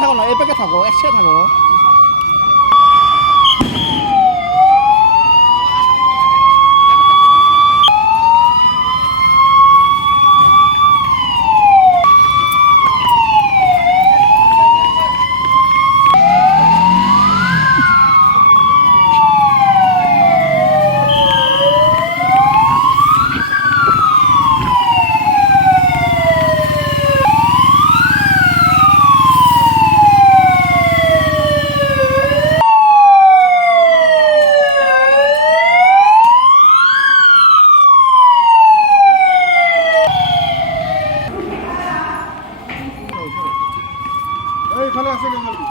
থাকো না, এই প্যাকে থাকো, একসাথে থাকো। এখানে আছে জলদি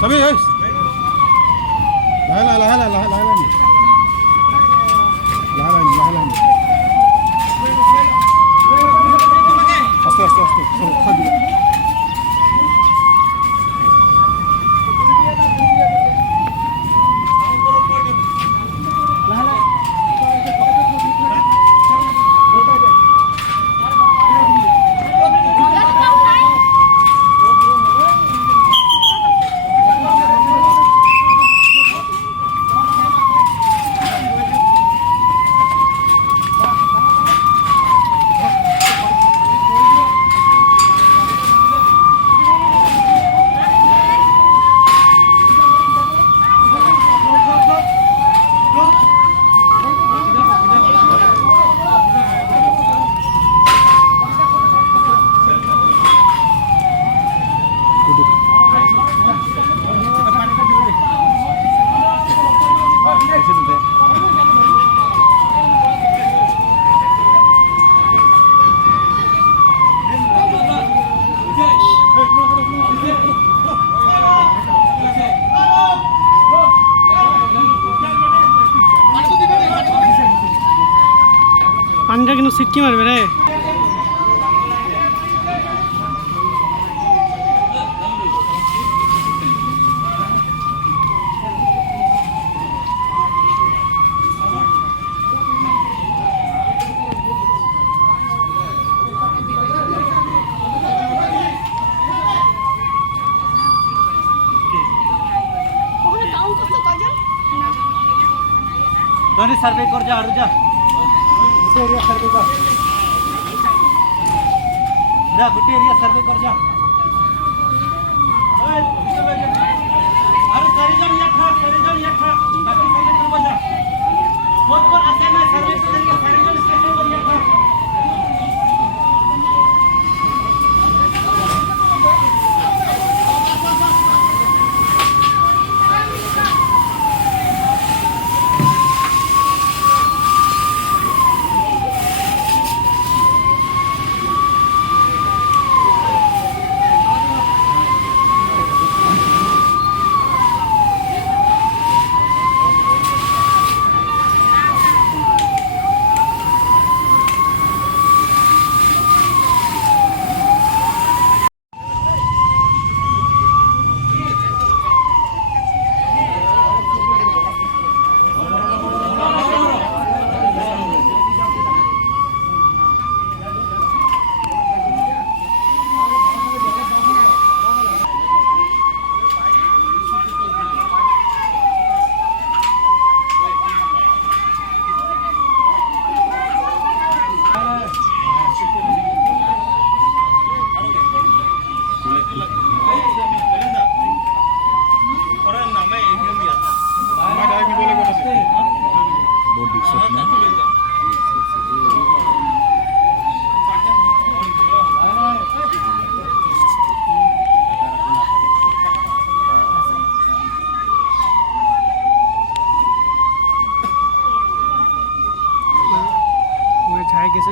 Sabi guys. Lahala. Aste. Hadi. পানিটা কিন্তু সিটকি মারবে রে। সার্ভে কর যা আর যা एरिया सर्वे कर जा गुटी एरिया सर्वे कर जा अरे सारी जन यखा बाकी सर्वे कर जा बहुत कोन आसान है सर्वे करेंगे सारी जन स्टेशन पर यखा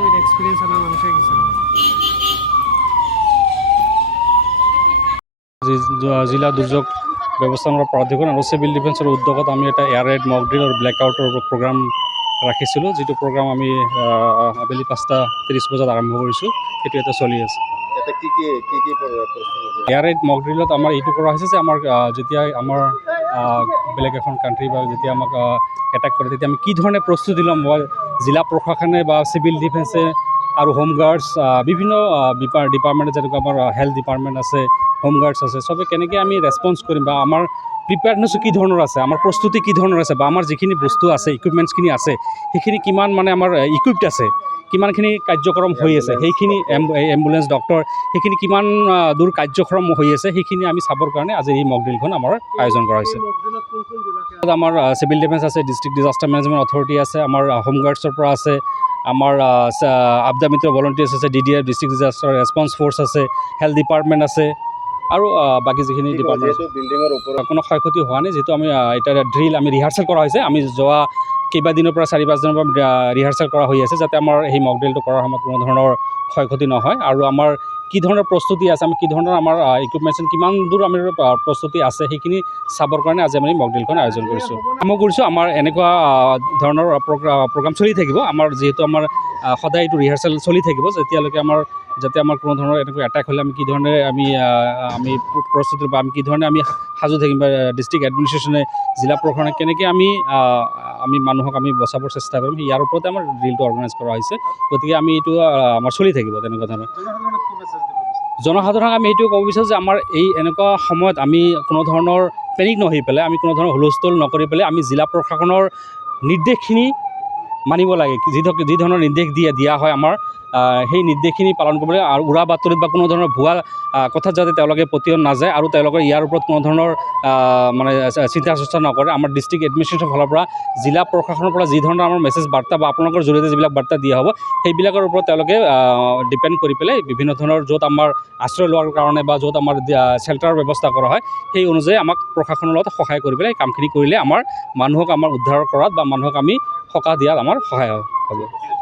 কোভিড এক্সপিরিয়েন্স আনা মানুষের কিছু জিলা দুৰ্যোগ ব্যৱস্থাপনা প্ৰাধিকৰণ আৰু চিভিল ডিফেন্সৰ উদ্যোগত আমি এটা এয়াৰ ৰেড মক ড্ৰিল আৰু ব্লেক আউটৰ প্ৰগ্ৰাম ৰাখিছিলোঁ, যিটো প্ৰগ্ৰাম আমি আবেলি 5:30 বজাত আৰম্ভ কৰিছোঁ। সেইটো এটা চলি আছে। এয়াৰ ৰেড মক ড্ৰিলত আমাৰ এইটো কৰা হৈছে যে আমাৰ যেতিয়া আমাৰ বেলেগ এখন কাণ্ট্ৰি বা যেতিয়া আমাক এটেক কৰে তেতিয়া আমি কি ধৰণে প্ৰস্তুতি ল'ম, জিলা প্ৰশাসনে বা চিভিল ডিফেন্সে আৰু হোম গাৰ্ডছ বিভিন্ন ডিপাৰ্টমেণ্ট, যেনেকৈ আমাৰ হেল্থ ডিপাৰ্টমেণ্ট আছে, হোম গাৰ্ডছ আছে, চবে কেনেকৈ আমি ৰেছপন্স কৰিম বা আমাৰ প্ৰিপেয়াৰনেছো কি ধৰণৰ আছে, আমাৰ প্ৰস্তুতি কি ধৰণৰ আছে, বা আমাৰ যিখিনি বস্তু আছে, ইকুইপমেণ্টছখিনি আছে, সেইখিনি কিমান মানে আমাৰ ইকুইপড আছে, কিমানখিনি কাৰ্যক্ৰম হৈ আছে, সেইখিনি এম্বুলেঞ্চ ডক্টৰ সেইখিনি কিমান দূৰ কাৰ্যক্ৰম হৈ আছে, সেইখিনি আমি চাবৰ কাৰণে আজি এই মক ড্ৰিলখন আমাৰ আয়োজন কৰা হৈছে। আমাৰ চিভিল ডিফেন্স আছে, ডিষ্ট্ৰিক্ট ডিজাষ্টাৰ মেনেজমেণ্ট অথৰিটি আছে, আমাৰ হোম গাৰ্ডছৰ পৰা আছে, আমাৰ আপদা মিত্ৰ ভলণ্টিয়াৰ্ছ আছে, DDF district disaster response force আছে, হেল্থ ডিপাৰ্টমেণ্ট আছে, আৰু বাকী যিখিনি ডিপাৰ্টমেণ্ট বিল্ডিঙৰ ওপৰত কোনো ক্ষয়ক্ষতি হোৱা নাই। যিহেতু আমি এতিয়া ড্ৰিল আমি ৰিহাৰ্চেল কৰা হৈছে, আমি যোৱা কেইবাদিনৰ পৰা 4-5 দিনৰ পৰা ৰিহাৰ্চেল কৰা হৈ আছে, যাতে আমাৰ সেই মক ড্ৰিলটো কৰাৰ সময়ত কোনো ধৰণৰ ক্ষয়ক্ষতি নহয়, আৰু আমাৰ কি ধৰণৰ প্ৰস্তুতি আছে, আমি কি ধৰণৰ আমাৰ ইকুইপমেণ্টছ কিমান দূৰ আমি প্ৰস্তুতি আছে, সেইখিনি চাবৰ কাৰণে আজি আমি মক ড্ৰিলখন আয়োজন কৰিছোঁ। আমাৰ এনেকুৱা ধৰণৰ প্ৰগ্ৰাম চলি থাকিব। আমাৰ যিহেতু আমাৰ সদায় এইটো ৰিহাৰ্চেল চলি থাকিব, যেতিয়ালৈকে আমাৰ যাতে আমাৰ কোনো ধৰণৰ এনেকুৱা এটেক হ'লে আমি কি ধৰণে আমি প্ৰস্তুতি বা আমি কি ধৰণে আমি সাজু থাকিম, বা ডিষ্ট্ৰিক্ট এডমিনিষ্ট্ৰেশ্যনে, জিলা প্ৰশাসনে কেনেকৈ আমি মানুহক আমি বচাবৰ চেষ্টা কৰিম, ইয়াৰ ওপৰতে আমাৰ ড্ৰিলটো অৰ্গেনাইজ কৰা হৈছে। গতিকে আমি এইটো আমাৰ চলি থাকিব তেনেকুৱা ধৰণৰ। জনসাধাৰণক আমি এইটোৱে ক'ব বিচাৰোঁ যে আমাৰ এই এনেকুৱা সময়ত আমি কোনো ধৰণৰ পেনিক নহৈ পেলাই, আমি কোনো ধৰণৰ হুলস্থুল নকৰি পেলাই আমি জিলা প্ৰশাসনৰ নিৰ্দেশখিনি মানিব লাগে। যি ধৰণৰ নিৰ্দেশ দিয়া হয় আমাৰ, সেই নিৰ্দেশখিনি পালন কৰিবলৈ, আৰু উৰা বাতৰিত বা কোনো ধৰণৰ ভুৱা কথাত যাতে তেওঁলোকে পতিয়ন নাযায়, আৰু তেওঁলোকৰ ইয়াৰ ওপৰত কোনো ধৰণৰ মানে চিন্তা চৰ্চা নকৰে। আমাৰ ডিষ্ট্ৰিক্ট এডমিনিষ্ট্ৰেশ্যনৰ ফালৰ পৰা, জিলা প্ৰশাসনৰ পৰা যি ধৰণৰ আমাৰ মেছেজ বাৰ্তা বা আপোনালোকৰ জৰিয়তে যিবিলাক বাৰ্তা দিয়া হ'ব, সেইবিলাকৰ ওপৰত তেওঁলোকে ডিপেণ্ড কৰি পেলাই বিভিন্ন ধৰণৰ য'ত আমাৰ আশ্ৰয় লোৱাৰ কাৰণে বা য'ত আমাৰ শ্বেল্টাৰৰ ব্যৱস্থা কৰা হয়, সেই অনুযায়ী আমাক প্ৰশাসনৰ লগত সহায় কৰি পেলাই কামখিনি কৰিলে আমাৰ মানুহক আমাৰ উদ্ধাৰ কৰাত বা মানুহক আমি সকাহ দিয়াত আমাৰ সহায় হ'ব।